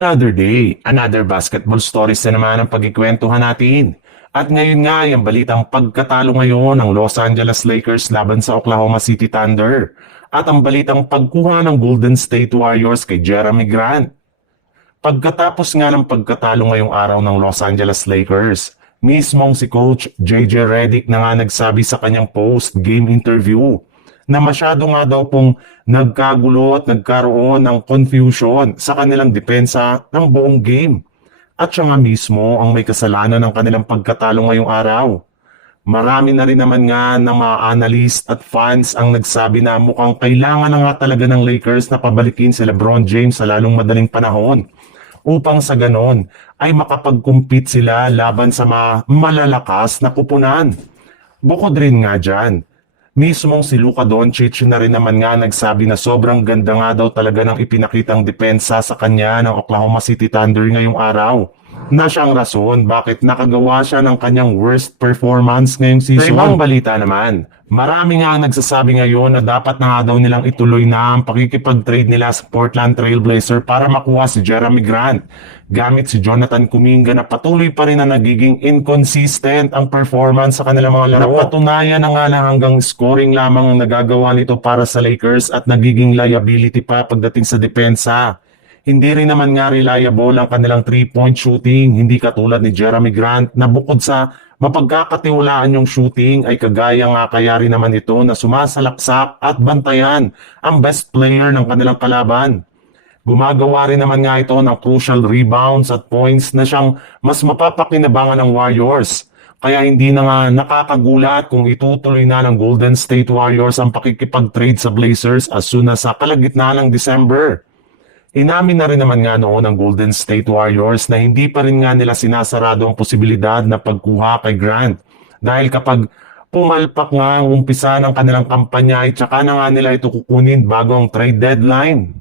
Another day, another basketball stories na naman ang pagkikwentuhan natin. At ngayon nga ay ang balitang pagkatalo ngayon ng Los Angeles Lakers laban sa Oklahoma City Thunder. At ang balitang pagkuha ng Golden State Warriors kay Jeremy Grant. Pagkatapos nga ng pagkatalo ngayong araw ng Los Angeles Lakers, mismong si Coach JJ Redick na nga nagsabi sa kanyang post-game interview na masyado nga daw pong nagkagulo at nagkaroon ng confusion sa kanilang depensa ng buong game. At siya nga mismo ang may kasalanan ng kanilang pagkatalo ngayong araw. Marami na rin naman nga ng mga analyst at fans ang nagsabi na mukhang kailangan na nga talaga ng Lakers na pabalikin si LeBron James sa lalong madaling panahon upang sa ganon ay makapag-compete sila laban sa mga malalakas na kupunan. Bukod rin nga dyan, mismong si Luka Doncic na rin naman nga nagsabi na sobrang ganda nga daw talaga ng ipinakitang depensa sa kanya ng Oklahoma City Thunder ngayong araw. Na siyang rason bakit nakagawa siya ng kanyang worst performance ngayong season. Sa ibang balita naman, marami nga nagsasabi ngayon na dapat na nga daw nilang ituloy na ang pakikipag-trade nila sa Portland Trail Blazer para makuha si Jeremy Grant. Gamit si Jonathan Kuminga na patuloy pa rin na nagiging inconsistent ang performance sa kanilang mga laro. Napatunayan na nga na hanggang scoring lamang ang nagagawa nito para sa Lakers at nagiging liability pa pagdating sa depensa. Hindi rin naman nga reliable ang kanilang 3-point shooting, hindi katulad ni Jeremy Grant na bukod sa mapagkakatiwalaan yung shooting ay kagaya nga kaya rin naman ito na sumasalaksak at bantayan ang best player ng kanilang kalaban. Gumagawa rin naman nga ito ng crucial rebounds at points na siyang mas mapapakinabangan ng Warriors. Kaya hindi na nga nakakagulat kung itutuloy na ng Golden State Warriors ang pakikipag-trade sa Blazers as soon as sa kalagitnaan ng December. Inamin na rin naman nga noon ng Golden State Warriors na hindi pa rin nga nila sinasarado ang posibilidad na pagkuha kay Grant. Dahil kapag pumalpak nga ang umpisa ng kanilang kampanya ay tsaka na nga nila ito kukunin bago ang trade deadline.